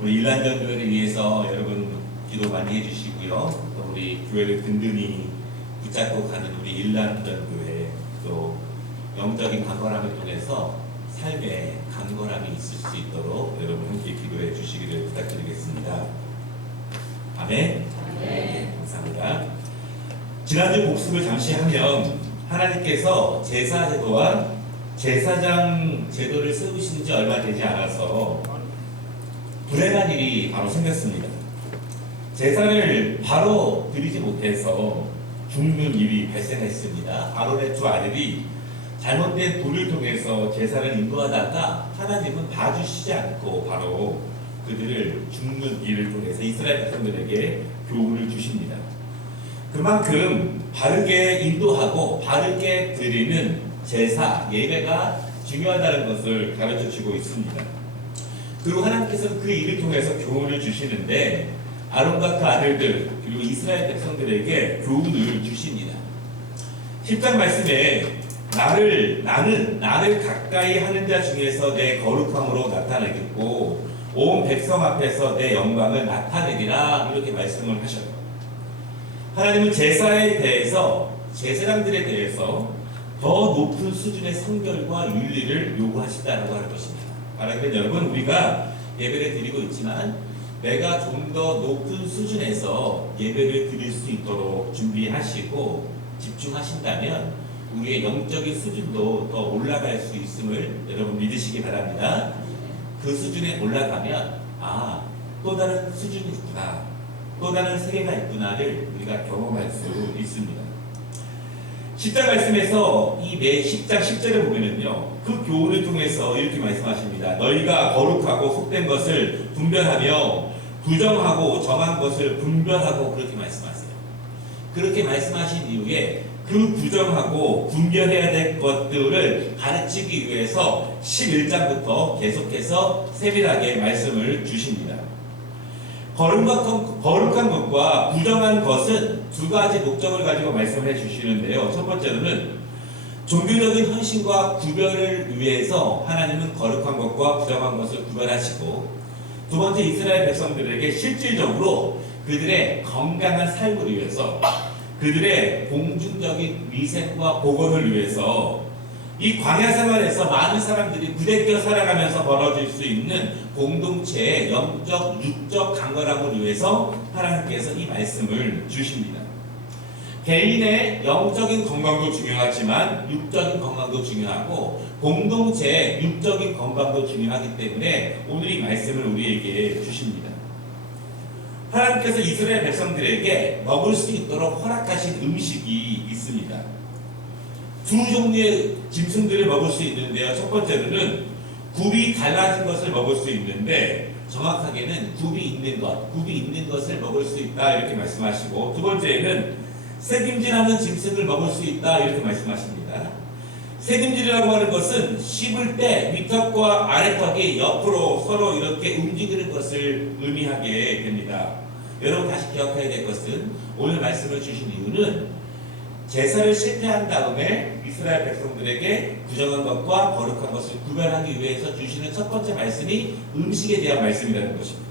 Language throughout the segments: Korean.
우리 일란전 교회를 위해서 여러분 기도 많이 해주시고요. 또 우리 교회를 든든히 붙잡고 가는 우리 일란전 교회, 또 영적인 강건함을 통해서 삶에 강건함이 있을 수 있도록 여러분 함께 기도해 주시기를 부탁드리겠습니다. 아멘. 네, 감사합니다. 지난주 복습을 잠시 하면 하나님께서 제사 제도와 제사장 제도를 세우신 지 얼마 되지 않아서 불행한 일이 바로 생겼습니다. 제사를 바로 드리지 못해서 죽는 일이 발생했습니다. 아론의 두 아들이 잘못된 불을 통해서 제사를 인도하다가 하나님은 봐주시지 않고 바로 그들을 죽는 일을 통해서 이스라엘 백성들에게 교훈을 주십니다. 그만큼 바르게 인도하고 바르게 드리는 제사, 예배가 중요하다는 것을 가르쳐 주고 있습니다. 그리고 하나님께서는 그 일을 통해서 교훈을 주시는데 아론과 그 아들들 그리고 이스라엘 백성들에게 교훈을 주십니다. 10장 말씀에 나를 가까이 하는 자 중에서 내 거룩함으로 나타내겠고 온 백성 앞에서 내 영광을 나타내리라 이렇게 말씀을 하셔요. 하나님은 제사에 대해서 제사장들에 대해서 더 높은 수준의 성결과 윤리를 요구하신다고 하는 것입니다. 말하자면 여러분 우리가 예배를 드리고 있지만 내가 좀 더 높은 수준에서 예배를 드릴 수 있도록 준비하시고 집중하신다면 우리의 영적인 수준도 더 올라갈 수 있음을 여러분 믿으시기 바랍니다. 그 수준에 올라가면 또 다른 수준이 있구나, 또 다른 세계가 있구나를 우리가 경험할 수 있습니다. 10장 말씀에서 이 매 10장 10절을 보면은요, 그 교훈을 통해서 이렇게 말씀하십니다. 너희가 거룩하고 속된 것을 분별하며 부정하고 정한 것을 분별하고 그렇게 말씀하세요. 그렇게 말씀하신 이후에 그 부정하고 분별해야 될 것들을 가르치기 위해서 11장부터 계속해서 세밀하게 말씀을 주십니다. 거룩한 것과 부정한 것은 두 가지 목적을 가지고 말씀을 해주시는데요. 첫 번째로는 종교적인 헌신과 구별을 위해서 하나님은 거룩한 것과 부정한 것을 구별하시고, 두 번째 이스라엘 백성들에게 실질적으로 그들의 건강한 삶을 위해서, 그들의 공중적인 위생과 복원을 위해서 이 광야 생활에서 많은 사람들이 부대껴 살아가면서 벌어질 수 있는 공동체의 영적, 육적 강건함을 위해서 하나님께서 이 말씀을 주십니다. 개인의 영적인 건강도 중요하지만 육적인 건강도 중요하고 공동체의 육적인 건강도 중요하기 때문에 오늘 이 말씀을 우리에게 주십니다. 하나님께서 이스라엘 백성들에게 먹을 수 있도록 허락하신 음식이 있습니다. 두 종류의 짐승들을 먹을 수 있는데요. 첫 번째로는 굽이 갈라진 것을 먹을 수 있는데, 정확하게는 굽이 있는 것을 먹을 수 있다 이렇게 말씀하시고, 두 번째는 새김질하는 짐승을 먹을 수 있다 이렇게 말씀하십니다. 새김질이라고 하는 것은 씹을 때 윗턱과 아래턱이 옆으로 서로 이렇게 움직이는 것을 의미하게 됩니다. 여러분 다시 기억해야 될 것은 오늘 말씀을 주신 이유는 제사를 실패한 다음에 이스라엘 백성들에게 부정한 것과 거룩한 것을 구별하기 위해서 주시는 첫 번째 말씀이 음식에 대한 말씀이라는 것입니다.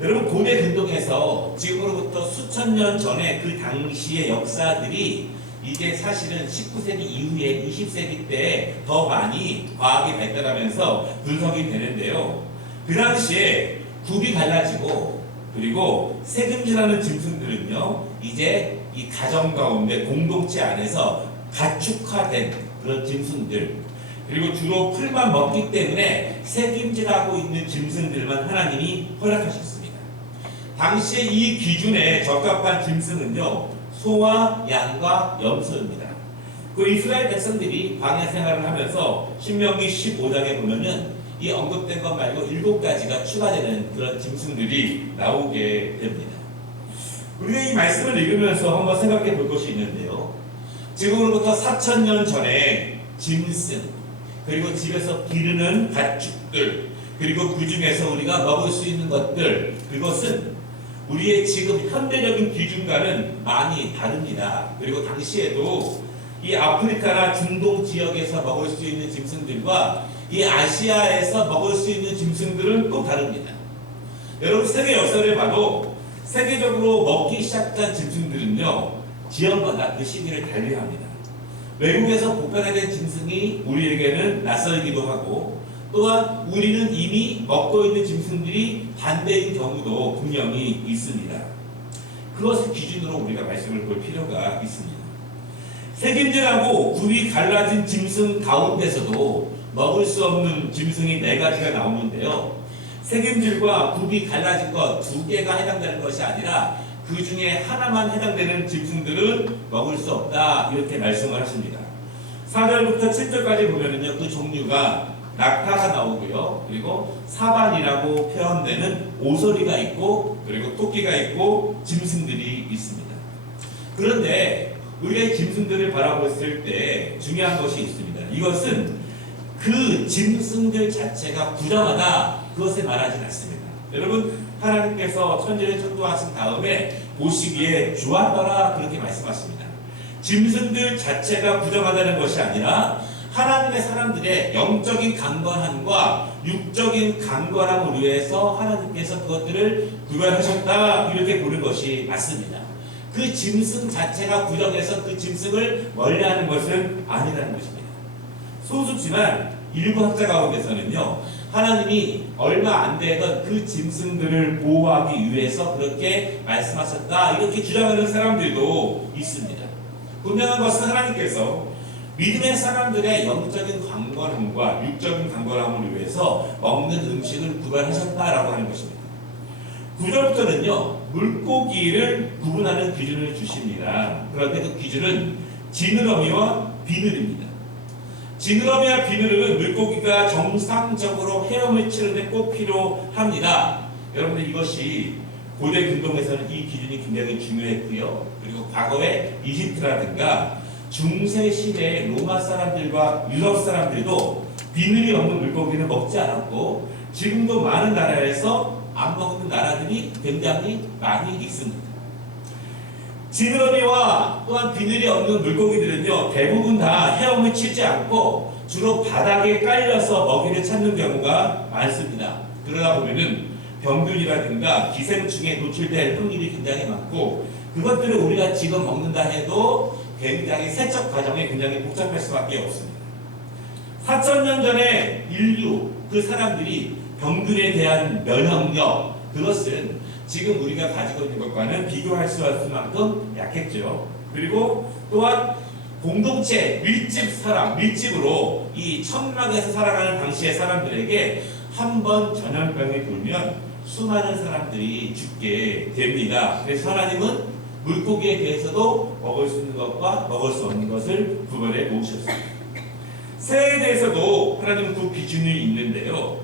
여러분 고대 근동에서 지금으로부터 수천 년 전에 그 당시의 역사들이 이제 사실은 19세기 이후에 20세기 때 더 많이 과학이 발달하면서 분석이 되는데요. 그 당시에 굽이 갈라지고 그리고 새금질하는 짐승들은요, 이제 이 가정 가운데 공동체 안에서 가축화된 그런 짐승들, 그리고 주로 풀만 먹기 때문에 새김질하고 있는 짐승들만 하나님이 허락하셨습니다. 당시에 이 기준에 적합한 짐승은요, 소와 양과 염소입니다. 그 이스라엘 백성들이 광야 생활을 하면서 신명기 15장에 보면은 이 언급된 것 말고 7가지가 추가되는 그런 짐승들이 나오게 됩니다. 우리가 이 말씀을 읽으면서 한번 생각해 볼 것이 있는데요. 지금으로부터 4000년 전에 짐승, 그리고 집에서 기르는 가축들, 그리고 그 중에서 우리가 먹을 수 있는 것들, 그것은 우리의 지금 현대적인 기준과는 많이 다릅니다. 그리고 당시에도 이 아프리카나 중동 지역에서 먹을 수 있는 짐승들과 이 아시아에서 먹을 수 있는 짐승들은 또 다릅니다. 여러분 세계 역사를 봐도 세계적으로 먹기 시작한 짐승들은요 지역마다 그 시기를 달리합니다. 외국에서 보편화된 짐승이 우리에게는 낯설기도 하고 또한 우리는 이미 먹고 있는 짐승들이 반대인 경우도 분명히 있습니다. 그것을 기준으로 우리가 말씀을 볼 필요가 있습니다. 색임질하고 굽이 갈라진 짐승 가운데서도 먹을 수 없는 짐승이 4가지가 나오는데요. 색임질과 굽이 갈라진 것 2개가 해당되는 것이 아니라 그 중에 하나만 해당되는 짐승들은 먹을 수 없다 이렇게 말씀을 하십니다. 4절부터 7절까지 보면은요 그 종류가 낙타가 나오고요. 그리고 사반이라고 표현되는 오소리가 있고 그리고 토끼가 있고 짐승들이 있습니다. 그런데 우리가 이 짐승들을 바라봤을 때 중요한 것이 있습니다. 이것은 그 짐승들 자체가 부정하다 그것을 말하지 않습니다. 여러분 하나님께서 천지를 창조하신 다음에 보시기에 좋았더라 그렇게 말씀하십니다. 짐승들 자체가 부정하다는 것이 아니라 하나님의 사람들의 영적인 강건함과 육적인 강건함을 위해서 하나님께서 그것들을 구별하셨다 이렇게 보는 것이 맞습니다. 그 짐승 자체가 부정해서 그 짐승을 멀리하는 것은 아니라는 것입니다. 소수지만 일부 학자 가운데서는요 하나님이 얼마 안 되던 그 짐승들을 보호하기 위해서 그렇게 말씀하셨다 이렇게 주장하는 사람들도 있습니다. 분명한 것은 하나님께서 믿음의 사람들의 영적인 강건함과 육적인 강건함을 위해서 먹는 음식을 구별하셨다라고 하는 것입니다. 9절부터는요 물고기를 구분하는 기준을 주십니다. 그런데 그 기준은 지느러미와 비늘입니다. 지느러미와 비늘은 물고기가 정상적으로 헤엄을 치는데 꼭 필요합니다. 여러분들 이것이 고대 근동에서는 이 기준이 굉장히 중요했고요. 그리고 과거에 이집트라든가 중세 시대의 로마 사람들과 유럽 사람들도 비늘이 없는 물고기를 먹지 않았고 지금도 많은 나라에서 안 먹는 나라들이 굉장히 많이 있습니다. 지느러미와 또한 비늘이 없는 물고기들은요 대부분 다 헤엄을 치지 않고 주로 바닥에 깔려서 먹이를 찾는 경우가 많습니다. 그러다 보면은 병균이라든가 기생충에 노출될 확률이 굉장히 많고 그것들을 우리가 지금 먹는다 해도 굉장히 세척 과정이 굉장히 복잡할 수밖에 없습니다. 4,000년 전에 인류 그 사람들이 병균에 대한 면역력 그것은 지금 우리가 가지고 있는 것과는 비교할 수 없을 만큼 약했죠. 그리고 또한 공동체 밀집으로 이 천막에서 살아가는 당시의 사람들에게 한 번 전염병이 돌면 수많은 사람들이 죽게 됩니다. 그래서 하나님은 물고기에 대해서도 먹을 수 있는 것과 먹을 수 없는 것을 구별해 놓으셨습니다. 새에 대해서도 하나님은 그 기준이 있는데요.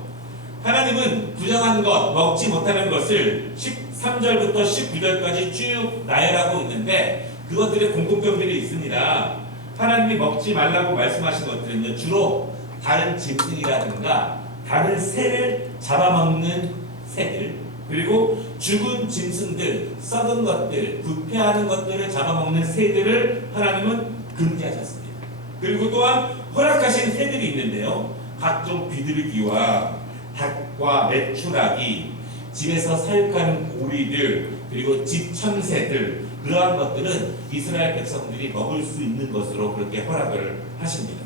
하나님은 부정한 것, 먹지 못하는 것을 13절부터 19절까지 쭉 나열하고 있는데 그것들의 공통점들이 있습니다. 하나님이 먹지 말라고 말씀하신 것들은요, 주로 다른 짐승이라든가 다른 새를 잡아먹는 새들, 그리고 죽은 짐승들, 썩은 것들, 부패하는 것들을 잡아먹는 새들을 하나님은 금지하셨습니다. 그리고 또한 허락하신 새들이 있는데요. 각종 비둘기와 닭과 메추라기, 집에서 사육하는 오리들, 그리고 집 참새들, 그러한 것들은 이스라엘 백성들이 먹을 수 있는 것으로 그렇게 허락을 하십니다.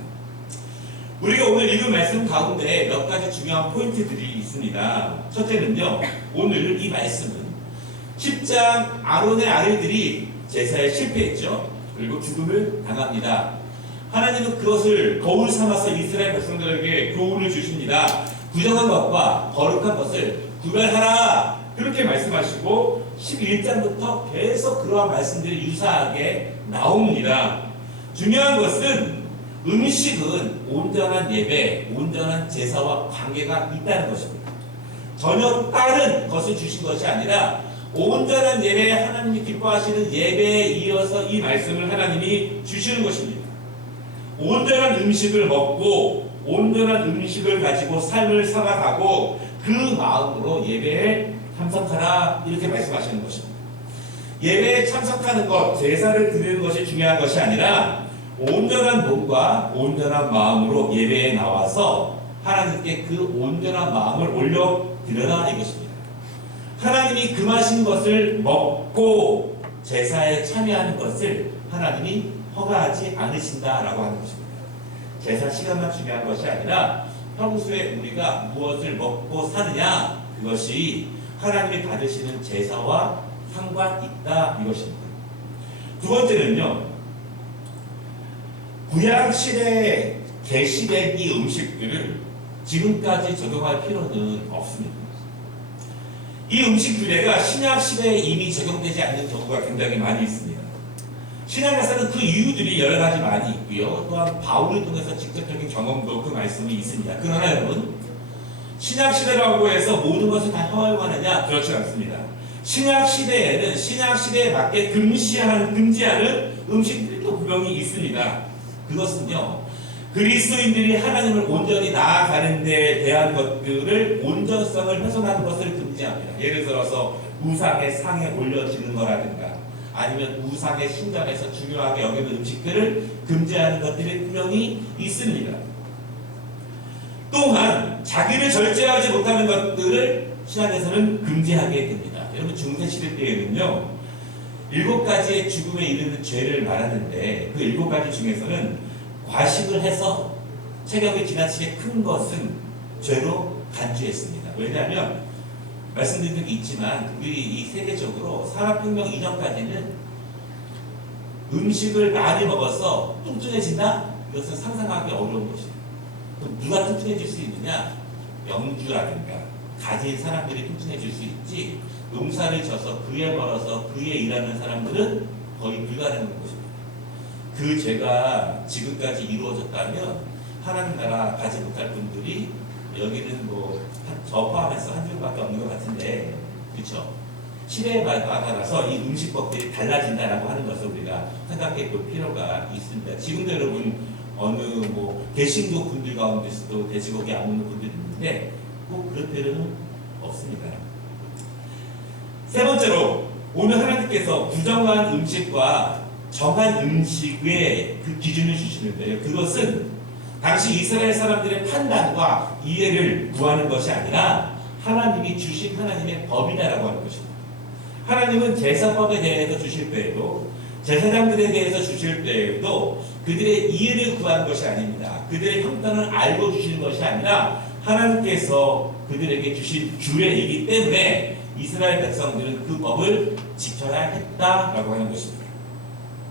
우리가 오늘 읽은 말씀 가운데 몇 가지 중요한 포인트들이 있습니다. 첫째는요, 오늘 이 말씀은 10장 아론의 아들들이 제사에 실패했죠. 그리고 죽음을 당합니다. 하나님은 그것을 거울 삼아서 이스라엘 백성들에게 교훈을 주십니다. 부정한 것과 거룩한 것을 구별하라, 그렇게 말씀하시고 11장부터 계속 그러한 말씀들이 유사하게 나옵니다. 중요한 것은 음식은 온전한 예배, 온전한 제사와 관계가 있다는 것입니다. 전혀 다른 것을 주신 것이 아니라 온전한 예배에 하나님이 기뻐하시는 예배에 이어서 이 말씀을 하나님이 주시는 것입니다. 온전한 음식을 먹고 온전한 음식을 가지고 삶을 살아가고 그 마음으로 예배에 참석하라, 이렇게 말씀하시는 것입니다. 예배에 참석하는 것, 제사를 드리는 것이 중요한 것이 아니라 온전한 몸과 온전한 마음으로 예배에 나와서 하나님께 그 온전한 마음을 올려드려라 이것입니다. 하나님이 금하신 것을 먹고 제사에 참여하는 것을 하나님이 허가하지 않으신다라고 하는 것입니다. 제사 시간만 중요한 것이 아니라 평소에 우리가 무엇을 먹고 사느냐, 그것이 하나님이 받으시는 제사와 상관있다 이것입니다. 두 번째는요, 구약시대에 계시된 이 음식들을 지금까지 적용할 필요는 없습니다. 이 음식 규례가 신약시대에 이미 적용되지 않는 경우가 굉장히 많이 있습니다. 신약에서는 그 이유들이 여러 가지 많이 있고요. 또한 바울을 통해서 직접적인 경험도 그 말씀이 있습니다. 그러나 여러분, 신약시대라고 해서 모든 것을 다 허용하느냐? 그렇지 않습니다. 신약시대에는 신약시대에 맞게 금지하는 음식들도 분명히 있습니다. 그것은요, 그리스도인들이 하나님을 온전히 나아가는 데 대한 것들을 온전성을 훼손하는 것을 금지합니다. 예를 들어서 우상의 상에 올려지는 거라든가 아니면 우상의 신전에서 중요하게 여기는 음식들을 금지하는 것들이 분명히 있습니다. 또한 자기를 절제하지 못하는 것들을 신약에서는 금지하게 됩니다. 여러분, 중세시대 때에는요, 7가지의 죽음에 이르는 죄를 말하는데 그 7가지 중에서는 과식을 해서 체격이 지나치게 큰 것은 죄로 간주했습니다. 왜냐하면 말씀드린 적이 있지만 우리 이 세계적으로 산업혁명 이전까지는 음식을 많이 먹어서 뚱뚱해진다? 이것은 상상하기 어려운 것이에요. 그럼 누가 뚱뚱해질 수 있느냐? 영주라든가 가진 사람들이 뚱뚱해질 수 있지, 농사를 져서 그에 벌어서 그에 일하는 사람들은 거의 불가능한 것입니다. 그 죄가 지금까지 이루어졌다면 하나님 나라 가지 못할 분들이 여기는 저 포함해서 한 줄밖에 없는 것 같은데, 그렇죠? 시대에 따라서 이 음식법들이 달라진다라고 하는 것을 우리가 생각해 볼 필요가 있습니다. 지금도 여러분 어느 개신교 분들 가운데서도 돼지고기 안 먹는 분들이 있는데 꼭 그럴 필요는 없습니다. 세 번째로, 오늘 하나님께서 부정한 음식과 정한 음식의 그 기준을 주시는데요. 그것은 당시 이스라엘 사람들의 판단과 이해를 구하는 것이 아니라 하나님이 주신 하나님의 법이다라고 하는 것입니다. 하나님은 제사법에 대해서 주실 때에도, 제사장들에 대해서 주실 때에도 그들의 이해를 구하는 것이 아닙니다. 그들의 형편을 알고 주시는 것이 아니라 하나님께서 그들에게 주신 규례이기 때문에 이스라엘 백성들은 그 법을 지켜야 했다라고 하는 것입니다.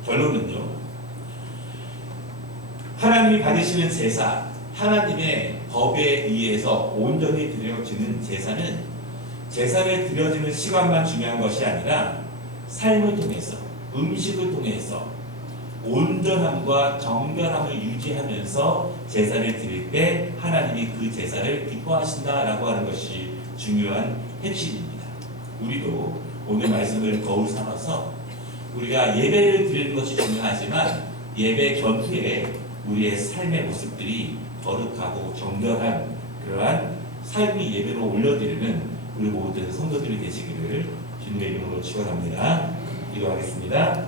결론은요, 하나님이 받으시는 제사, 하나님의 법에 의해서 온전히 드려지는 제사는 제사를 드려지는 시간만 중요한 것이 아니라 삶을 통해서, 음식을 통해서 온전함과 정결함을 유지하면서 제사를 드릴 때 하나님이 그 제사를 기뻐하신다라고 하는 것이 중요한 핵심입니다. 우리도 오늘 말씀을 거울 삼아서 우리가 예배를 드리는 것이 중요하지만 예배 전후에 우리의 삶의 모습들이 거룩하고 정결한 그러한 삶의 예배로 올려드리는 우리 모든 성도들이 되시기를 주님의 이름으로 축원합니다. 기도하겠습니다.